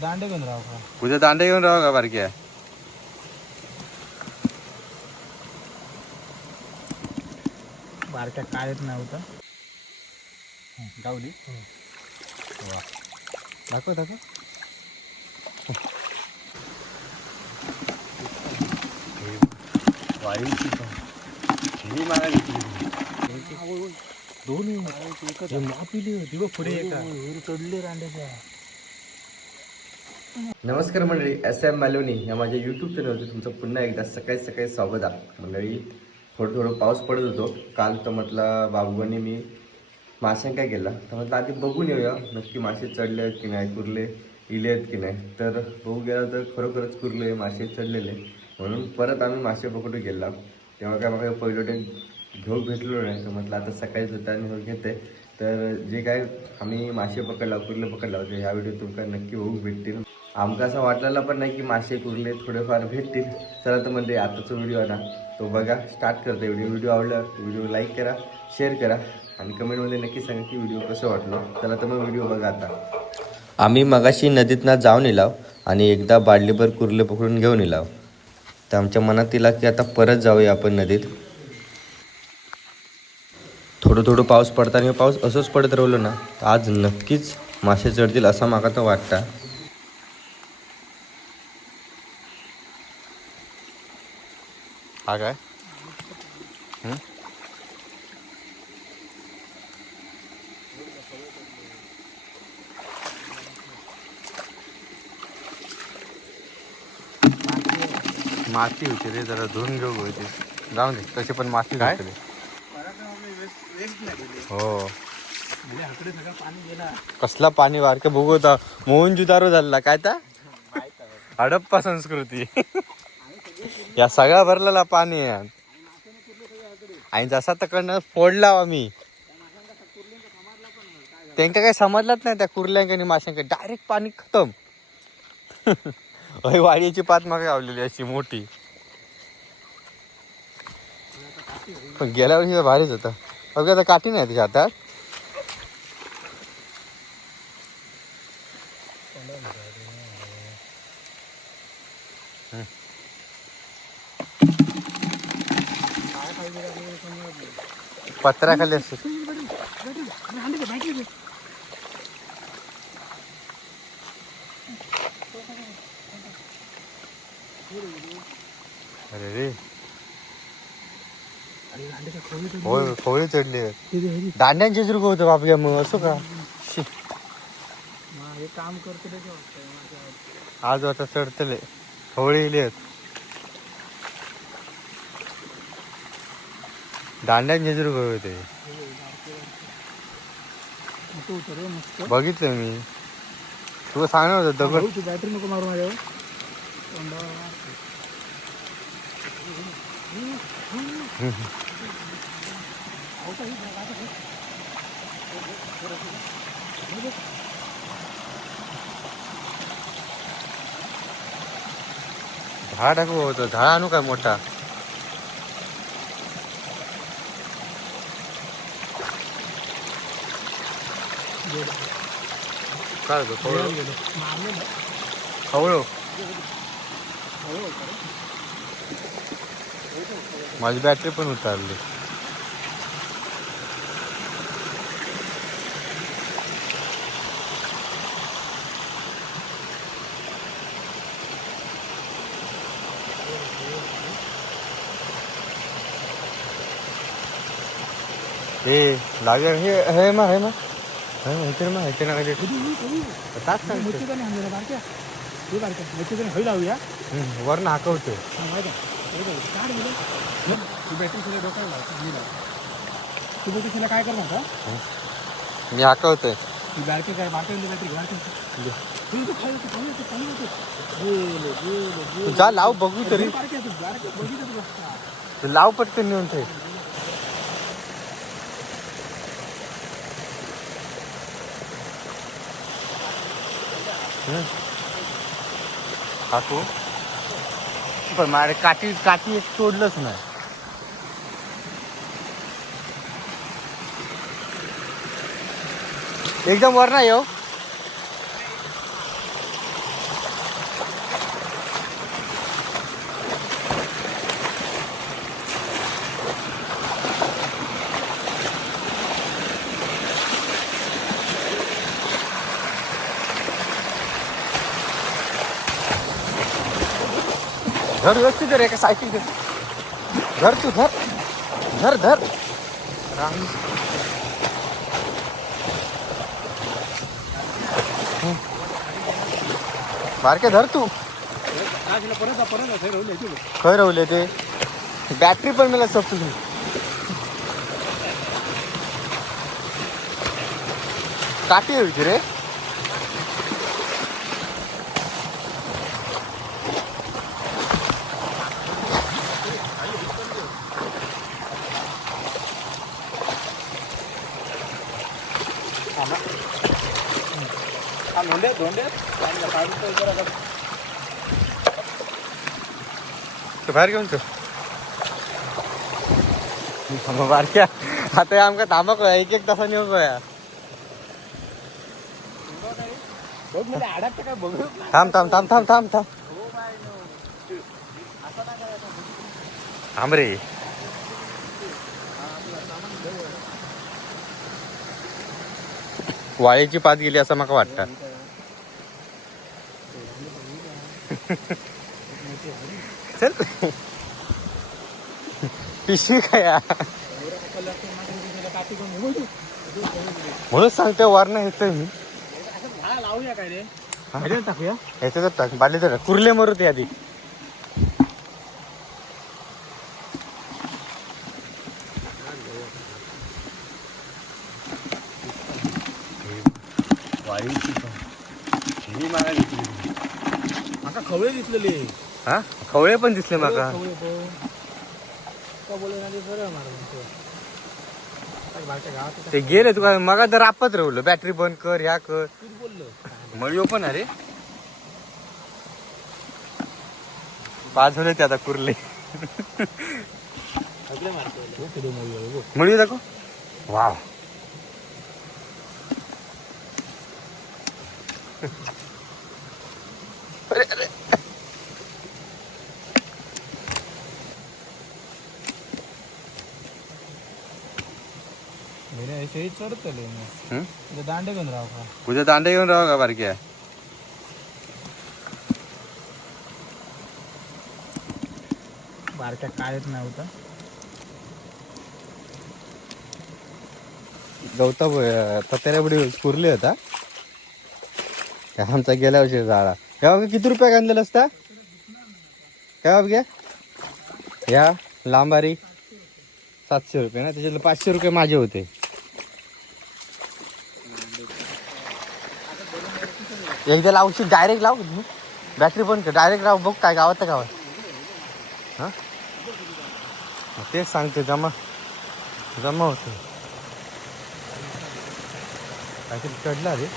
दांडे घेऊन राव का? उद्या दांडे घेऊन राहा का बारक्या? बारक्या काळेच नाही होता. गावली? वा. दाखव दाखव. वायूची ही घेतली दोन मापिली दिवस पुढे एका. चढले रांड्याच्या नमस्कार मंडळी एस एम मॅलोनी या माझ्या यूट्यूब चॅनलवरती तुमचं पुन्हा एकदा सकाळी सकाळी स्वागत आहे. मंडळी थोडं थोडं पाऊस पडत होतो. काल तर म्हटलं बाबूने मी माशांका गेला. तर म्हटलं आधी बघून येऊया नक्की मासे चढले आहेत की नाही कुरले इले आहेत की नाही. तर बघू गेला तर खरोखरच कुरले मासे चढलेले. म्हणून परत आम्ही मासे पकडू गेला. तेव्हा काय मला पहिलं टाईम घेऊ भेटलो नाही. तर म्हटलं आता सकाळी जाताना घेऊन घेते तर जे काय आम्ही मासे पकडला कुरले पकडला होते ह्या व्हिडिओ तुमका नक्की होऊ भेटतील. आमका असं वाटलेलं पण नाही की मासे कुर्ले थोडेफार भेटतील. चला तर म्हणजे आताचा व्हिडिओ आहे ना तो बघा स्टार्ट करतो. व्हिडिओ व्हिडिओ आवडला व्हिडिओ लाईक करा शेअर करा आणि कमेंटमध्ये नक्की सांगा की व्हिडिओ कसं वाटलं. चला तर मग व्हिडिओ बघा आता. आम्ही मगाशी नदीतना जाऊन येलाव आणि एकदा बाडलीभर कुर्ले पकडून घेऊन येलाव तर आमच्या मनात येला की आता परत जाऊया आपण नदीत. थोडं थोडं पाऊस पडताना पाऊस असंच पडत राहिलो ना तर आज नक्कीच मासे चढतील असा माका तर वाटतं. हा काय? माती होती रे जरा धुवून घेऊ होती जाऊ दे तशी पण माती काय? हो. कसला पाणी बारके बघू मोहन जुदारो झाला काय ता? हडप्पा संस्कृती. या सगळा भरलेला पाणी आणि जसा तकडनं फोडला आम्ही त्यांका काही समजलंच नाही त्या कुर्ल्यांक आणि डायरेक्ट पाणी खतम. वाडीची पात मागे गावलेली अशी मोठी. पण गेल्या वर्षी भारीच होता. अगदी आता काठी नाही का आता पत्रा खाली असत अरे रे. होय खोळी चढली दांड्यांचे सुरू होतं बापया मग असो का? शी. काम करतो आज आता चढतले. होळी इले दांड्यांचे सुरू होते मोठं होतं रे मस्त बघितलं मी तुला सांगणार होतं दगड भाऊ, तू बॅटरी नको मारू माझ्यावर तोंडावर मार. झाड टाकू होतं झाड आणू काय मोठा काय होतं खवळं ना. खवळं माझी बॅटरी पण उतारली हे लागेल हे हे मा हे मा हे माहिती ना माहिती ना काय तास मोठी पण आहे आणलेलं, बारक्या हे बारक्या मोठी पण होईल लावूया वरण हाकवते हा, माहिती आहे. हे बघ, काढ गेलं. बघ, तू बॅटरी तिला डोक्याला लाव, चांगली लाव. तू बॅटरी तिला काय करणार का मी हाकवतोय ती बारकी काय बारकी बॅटरी बारकी तू इथं खाली होती, खाली होती, खाली होती. गेले, गेले, तू गेले. जा लाव बघू तरी। बारकी आहे तू, बारकी हा तू पण मारे काठी काठी एक तोडलंच नाही. एकदम वर ना येऊ हो. धर व्यवस्थित धर एका सायकल धर. धर तू धर. धर धर. राम. बारके धर तू. परत परत खय रवले ते. बॅटरी पण मला सब तुझी काठी होती रे. हा धोंडे धोंडे बाहेर घेऊन मग बारक्या आता हे आमका थांबक एक एक तासाने होतो या. थांब थांब थांब थांब थांब थांब. थांब रे. वाळीची पात गेली असं मला वाटतं. चल. पिशवी काय? म्हणून सांगते वारणं येतोय मी. हा लावूया काय रे? हा? याच्यातच टाक. तर कुर्ले मरू ते आधी वाळीची ही मागा घेतली माका खवळे दिसलेले. हा? खवळे पण दिसले माका. खवळे तो का बोलले ना ते सरळ मारा बाहेरच्या गावात ते गेले तुका मगा तर आपत राहिलो. बॅटरी बंद कर ह्या कर. मळी पण अरे. पाच झाले ते आता कुर्ले. मळी दाखव. वाव. अरे अरे. हं? मग दांडे घेऊन राव का? उद्या दांडे घेऊन राहा का बारक्या बारक्या कायच नाही होता. गवता बुडी कुरली होता. आमचा गेल्या वर्षी झाडा या बघा किती रुपया आणलेला असता? काय बघ्या या लांबारी. सातशे रुपये ना? त्याच्यातले पाचशे रुपये माझे होते. एकदा लावशी डायरेक्ट लाव बॅटरी पण डायरेक्ट लाव. बघ काय गावात गावात. हां? तेच सांगते जमा. जमा होते. काहीतरी चढला रे.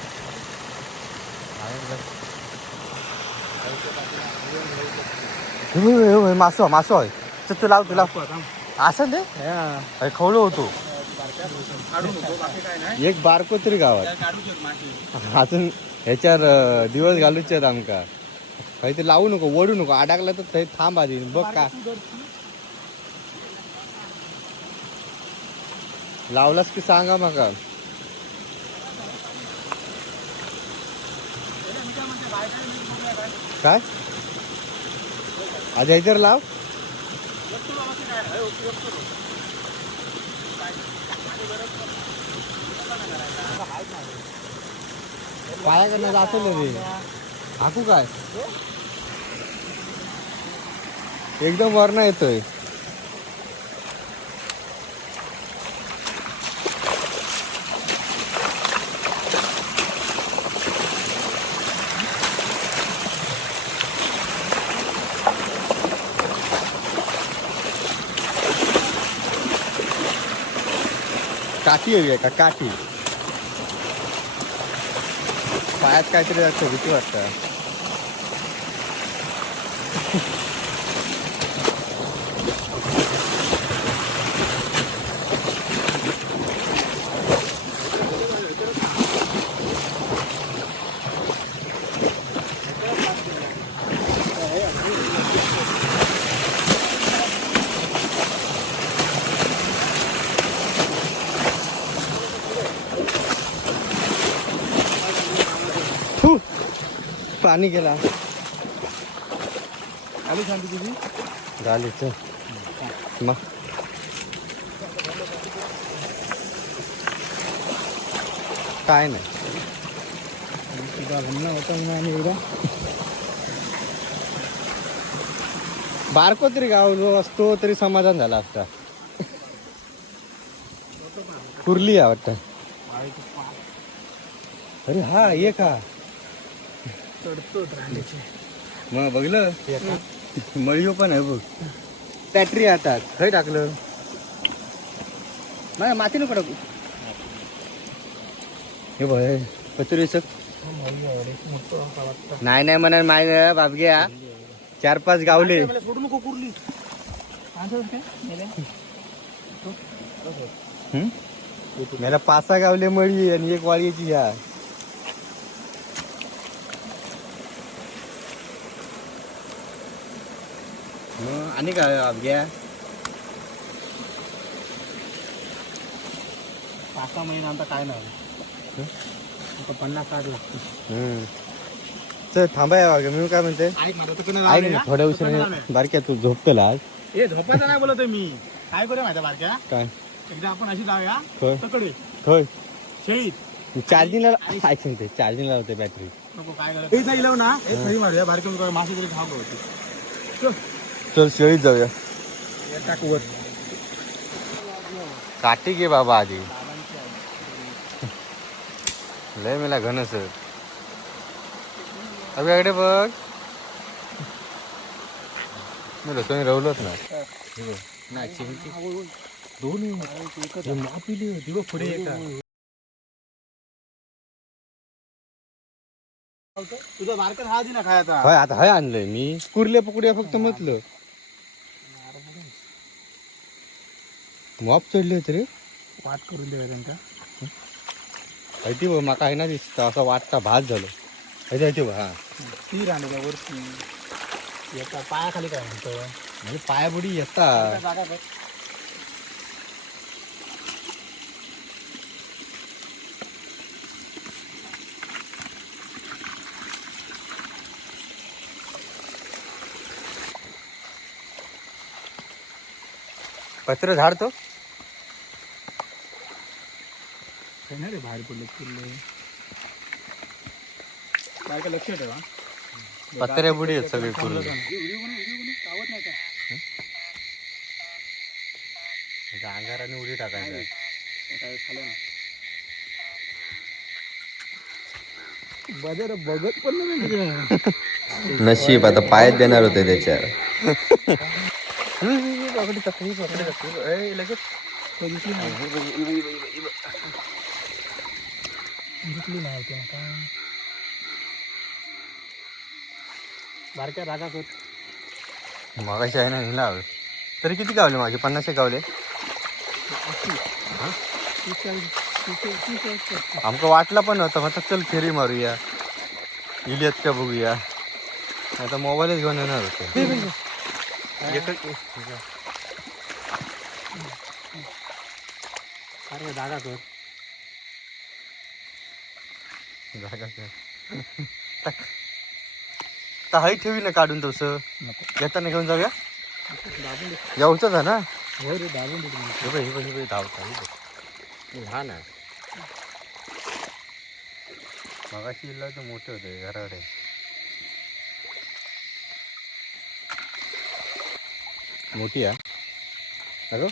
मासो मासो आहे तर तू लाव तू लाव. असं दे अरे खवलो होतो. एक बारको तरी गावात. अजून ह्याच्यावर दिवस घालूच आहेत आमका. काही ते लावू नको ओढू नको अडकला तर थंय थांब आधी बघ का. लावलास की सांगा मका काय? आधी ह्याच्यावर लाव. पाया करण्यात जातो रे. हाकू काय? एकदम वरण येतोय. काठी हवी आहे का? काठी. पायात काहीतरी जास्त भीती वाटतं. पाणी गेला. आली शांती तुझी? झाली चल मग? काय नाही. तुझा म्हणणं होतं म्हणून आम्ही उद्या बारको तरी गाव जो असतो तरी समाधान झाला असता. कुर्ली आहे वाटतं. अरे हा ये का मग बघलं मळीओ पण आहे बघ. बॅटरी आता. खय टाकलं? नाही माती नको टाकू हे बघ पत्री वाटतं नाही नाही म्हणा माय बाबग्या चार पाच गावले. मला सोडू नको कुरली? मला पाच सहा गावले मळी आणि एक वाळीची या. मग आणि काय बाबग्या पाच सहा महिना आता काय नाही. आता पन्नास साठ लागते चल थांबाय मी काय म्हणते? ऐक माझं तर ऐक ना थोड्या उशिराने बारक्या तू झोपतो आज? ए झोपायचं नाही बोलतोय मी. काय करूया माहिती बारक्या? काय? एकदा आपण अशी जाऊया होय. तकडे होय. शेळीत चार्जिंगला ऐक चार्जिंगला होते बॅटरी. नको काय करायचं? ना. एक मारूया बारक्या मासे तरी खाऊ होती चल शेळीत जाऊया. वर काठी घे बाबा आधी. लय मला घन सर. अगदी बघ. मी लोकांनी रवलोच ना. हे बघ. नाही चिमटी दोन हे मापिली होती बघ पुढे एका तुझा बारकत हा दे ना खायचा. होय आता हय आणलंय मी. कुर्ले पकुड्या फक्त म्हटलं. मॉप चढले होते रे. वाट करून दे त्यांका माहिती बघ माका आहे ना दिसता. असा वाटता भात झालो. माहिती बघ हा. ती राहण्याच्या वरती? एका पायाखाली काय म्हणतो? म्हणजे पायाबुडी येता. जागा कर पत्र झाडतो काय नाही रे बाहेर पडले किल्ले काय काय लक्ष ठेवा पत्र्या बुडी आहेत सगळे नाही का अंगाराने उडी टाकायचं. काय खालं ना. बदर बघत पण नाही नशीब आता पायच देणार होते त्याच्यावर. दिसली नाही. दिसली नाही होती ना काय? बारक्या जागा कर मगाशी आहे ना हिला. हवे तरी किती गावले माझे पन्नास एक गावले आमका वाटला पण होता मग चल फेरी मारूया. इलियत का बघूया. आता मोबाईलच घेऊन येणार होते. एकच- अरे जागा कर जागा. तर हाई ठेवी ना काढून तसं नको. येताना घेऊन जाऊया. यावचंच आहे ना. हो. हे बघ हे बघ हे बघ धावता हे. लहान आहे मगाशी इल्ला तर मोठे होते घराकडे. मोठी आहे. अगं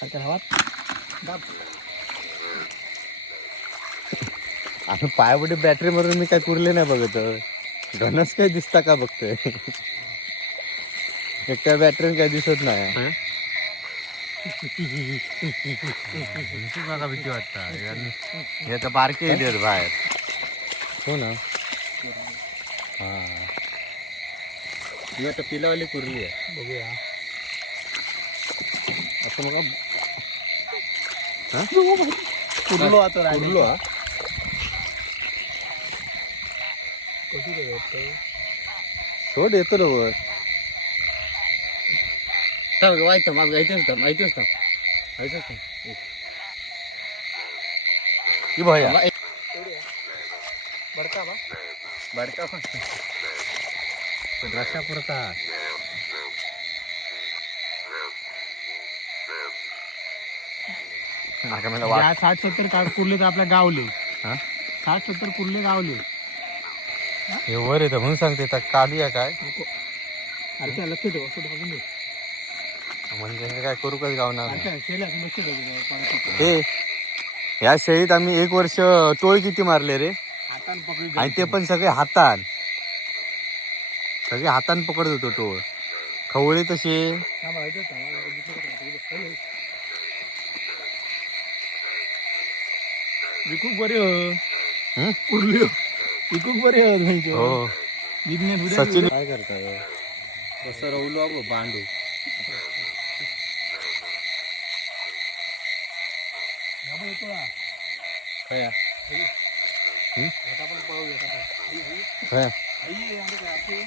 सारख्या आम्ही पायापुढे बॅटरी मारून मी काय कुरले नाही बघत घनच काय दिसता का बघतोय? एकट्या बॅटरीन काय दिसत नाही. बघा भीती वाटत. हे तर बारके येतात बाहेर. हो ना. हा. ही आता पिलावाली कुरली आहे. बघूया. आता मग कुर्लो आता. कुरलो हा कशी काय वाटतं? सोड येतो ना वर थांब ग, वाईट थांब, मागं ऐकतेच थांब, ऐकतेच थांब. ऐकतेच थांब. एक. भया बडका बा. बडका पण. पण रस्ता पुरता. मला वाट साठ सत्तर काढ कुर्ले तर आपल्या गावले. हा? साठ सत्तर कुर्ले गावले. हे वर येतं म्हणून सांगते तर काढूया काय अरे त्या लक्ष ठेव असं बघून दे म्हणजे हे काय करू कच गावणार अरे त्या शेल्या असं लक्ष ठेव जरा, परत इकडे. हे या शेळीत आम्ही एक वर्ष टोळ किती मारले रे हातानं पकडून आणि ते पण सगळे हातान सगळे हातान पकडत होतो टोळ खवळे तसे थांबा, इथं थांबा, दुसरं काय करायचं? अरे. विकूक बरे हो? कुर्ली हो विकूक बरे हो तुमचे. हो विज्ञान उद्या सचिन काय करताय कसं रवलो अगो बांडू या बघ, येतो हा. काय आता आपण पळवूया आता. काय आई, आमचं काय, आमचे.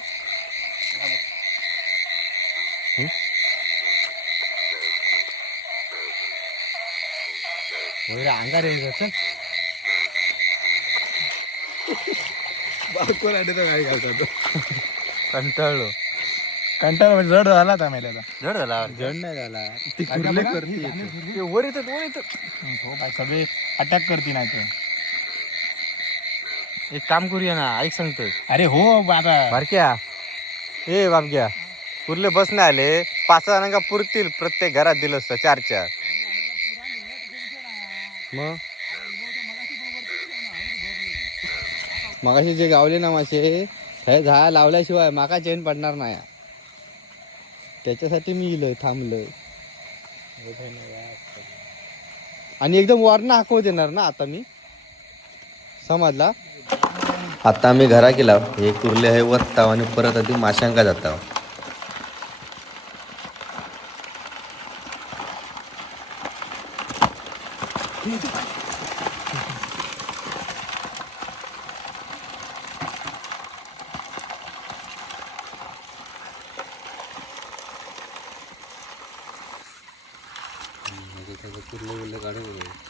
वगैरे अंगार येईल बाळकोण आले तर काय घालतात. कंटाळलो. कंटाळा म्हणजे जड झाला आता मेल्याचा जड झाला जड नाही झाला. ती आता कुर्ले करते ही वर येतात वर येतात हो बाय सगळे अटॅक करते नाही तर. एक काम करूया ना ऐक सांगतोय. अरे हो आता. बारक्या. ए बाबग्या कुर्ले बस नाही आले. पाच जणांका पुरतील. प्रत्येक घरात दिलं असतं चार चार मग? मगाशी जे गावले ना मासे हे झाड लावल्याशिवाय माका चेन पडणार नाही. त्याच्यासाठी मी इलोय थांबलोय. आणि एकदम वरनं हाकवत देणार ना आता मी. समजला? आता आम्ही घरा गेला हे कुर्ले हे वत्ताव आणि परत आधी माशांका जातो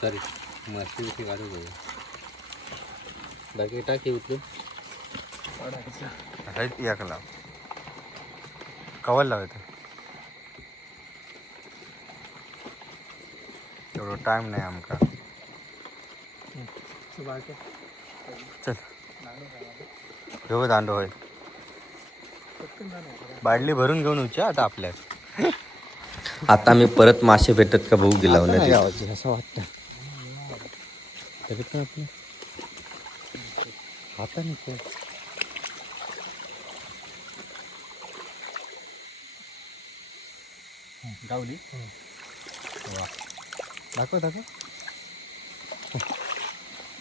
सॉरी मासे बिसे काढू गए टाकी उचलू एक लाव कवर लावायचं. एवढं टाइम नाही आमका. चल. घेऊ दांडो होय? बाटली भरून घेऊन येऊची आता आपल्यात. आता आम्ही परत मासे भेटत का बघू गेला असं वाटतं. हाताने कर. गावली? वा. दाखव दाखव.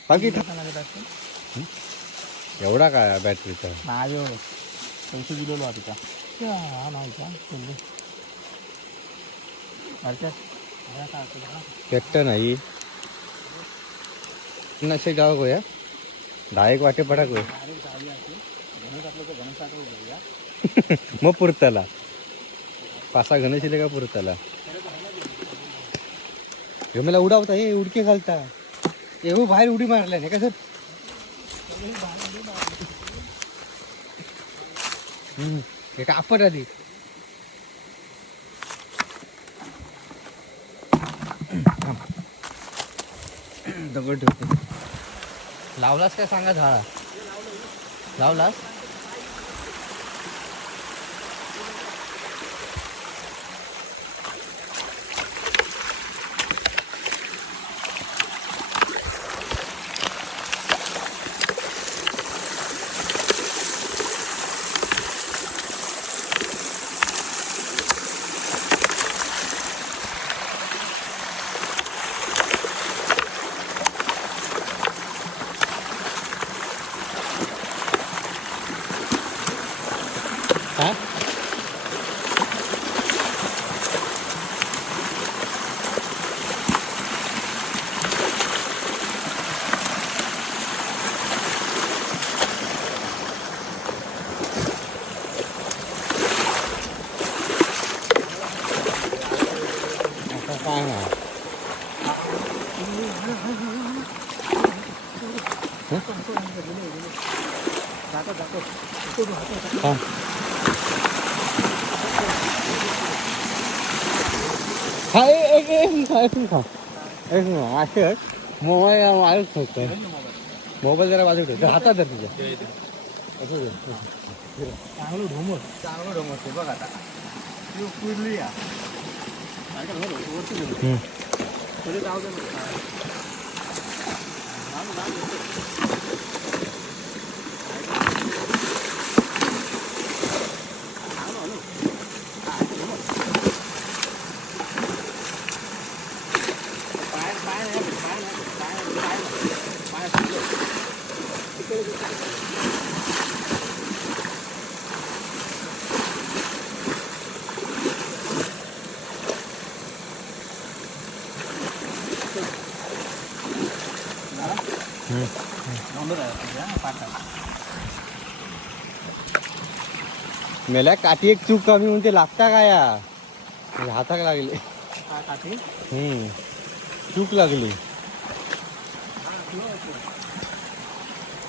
बाकी एवढा काय बॅटरीचा माझे पैसे दिलेलो आहे तिचा हा नाही का? बघा. पेट्ट नाही. नसे गाव गोया दहा एक वाटे पडा गो मग पुरताला. पासा गणेश येले का पुरताला? हे मला उडावता हे उडके घालता. हे हो बाहेर उडी मारल्या नाही का सर? हे का आपट आधी दगड ठेवतो. लावलास काय सांगा झाडा? लावलास? आता काय नाही हा हा एक एक एक एक खा एक असे मोबाईल मारूच ठेवतोय मोबाईल जरा बाजू ठेवतो हातात धर तुझ्या असं दे. चांगलं ढोमर चांगलं डोमते बघ आता पुरली या हम्म. थोडे जाऊ दे ना. मेल्या काठी एक चूक कमी म्हणून ते लागता का या? म्हणजे हाताक लागले. काठी. हम्म. चूक लागली.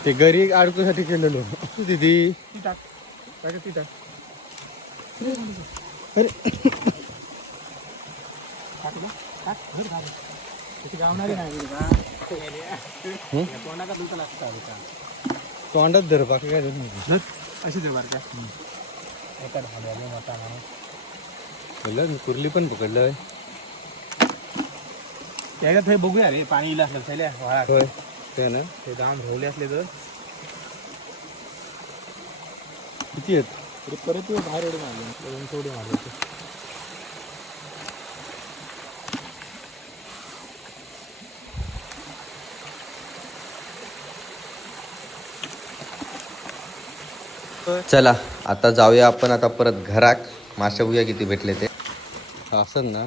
ते घरी अडकूसाठी केलेलो. दिदी. अरे. तोंडात धर बाकी काय. अशी दे बरं का. एका ढाब्याने मोठा माणूस. कुर्ली पण पकडलं त्याच्यात हे बघूया रे पाणी इला असलं थैल्या वाळा होय. ते ना? ते जाऊन ठेवले असले तर. किती आहेत? परत बाहेर एवढे मारले. थोडे मारले चला आता जाऊया आपण आता परत घरात. मासे बघूया किती भेटले ते. असं ना.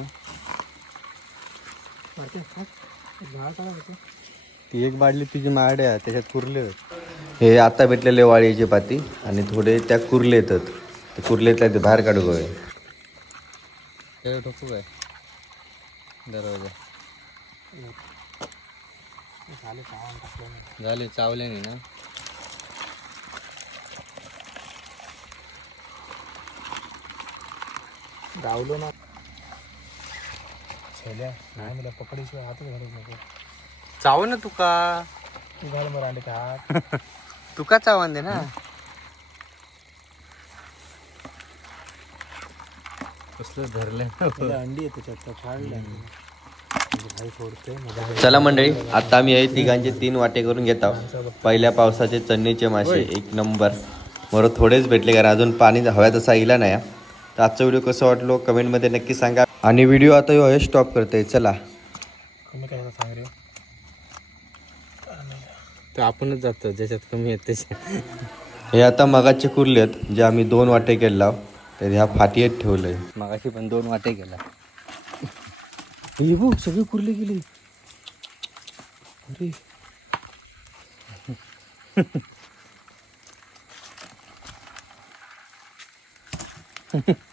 ती एक बाटली तुझी माडे आहे त्याच्यात कुर्ले हे आता भेटलेले वाळीचे पाती आणि थोडे त्या कुर्ले येतात. ते कुर्ले ते बाहेर काढू ते ठोकू काय दरवाजा. झाले चावले नाही ना? गावलो ना. छेल्या नाही मला पकडीशिवाय हातच घालूच नको. चाव ना तुका. तू घाल मग अंडे हात. तुका चावण दे ना. कसलं धरलं. अंडी आहे त्याच्यात फाडलं भाई फोडते मजा आहे. चला मंडळी आता आम्ही हे तिघांचे तीन वाटे करून घेत आहोत. पहिल्या पावसाचे चन्नीचे मासे एक नंबर. बरं थोडेच भेटले कारण अजून पाणी हव्या तसा येला नाही. तर आजचा व्हिडिओ कसं वाटलो? कमेंटमध्ये नक्की सांगा. आणि व्हिडिओ आता ह्यो स्टॉप करते चला. कमी काय सांग रे. तर आपणच जातो ज्याच्यात कमी आहेत त्याच्या हे आता मगाचे कुर्ले आहेत जे आम्ही दोन वाटे केला. तर ह्या फाटीत ठेवलंय. मागाशी पण दोन वाटे गेला हे बघ सगळी कुर्ली गेली. अरे.